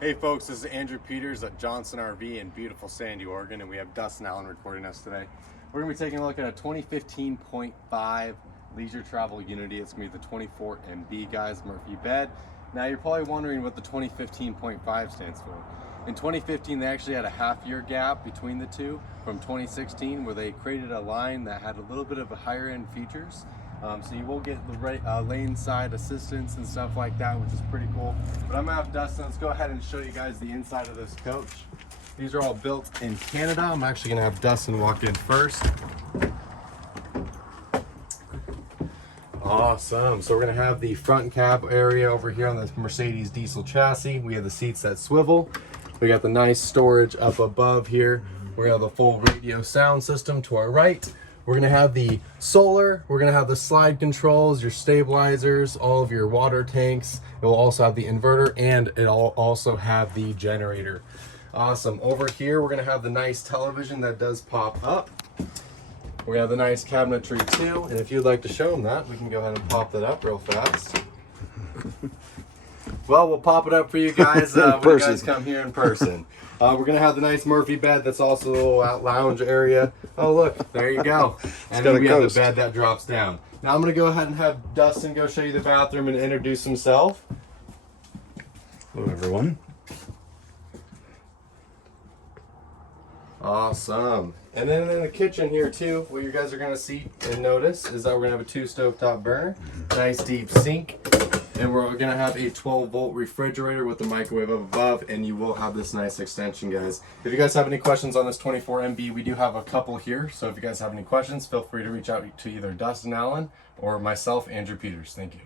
Hey folks, this is Andrew Peters at Johnson RV in beautiful Sandy, Oregon, and we have Dustin Allen recording us today. We're going to be taking a look at a 2015.5 leisure travel Unity. It's going to be the 24 MB, guys, Murphy bed. Now you're probably wondering what the 2015.5 stands for. In 2015, they actually had a half-year gap between the two from 2016, where they created a line that had a little bit of a higher-end features. So you will get the lane side assistance and stuff like that, which is pretty cool. But I'm gonna have Dustin, let's go ahead and show you guys the inside of this coach. These are all built in Canada. I'm actually gonna have Dustin walk in first. Awesome. So we're gonna have the front cab area over here on this Mercedes diesel chassis. We have the seats that swivel. We got the nice storage up above here. We're gonna have the full radio sound system to our right. We're gonna have the solar, we're gonna have the slide controls, your stabilizers, all of your water tanks. It will also have the inverter, and it'll also have the generator. Awesome. Over here, we're gonna have the nice television that does pop up. We have the nice cabinetry too, and if you'd like to show them that, we can go ahead and pop that up real fast. Well, we'll pop it up for you guys when you guys come here in person. We're going to have the nice Murphy bed that's also a little out lounge area. Oh, look, there you go. And then we have the bed that drops down. Now I'm going to go ahead and have Dustin go show you the bathroom and introduce himself. Hello, everyone. Awesome. And then in the kitchen here too, what you guys are going to see and notice is that we're going to have a 2 stovetop burner, nice deep sink, and we're going to have a 12-volt refrigerator with the microwave up above, and you will have this nice extension, guys. If you guys have any questions on this 24 MB, we do have a couple here, so if you guys have any questions, feel free to reach out to either Dustin Allen or myself, Andrew Peters. Thank you.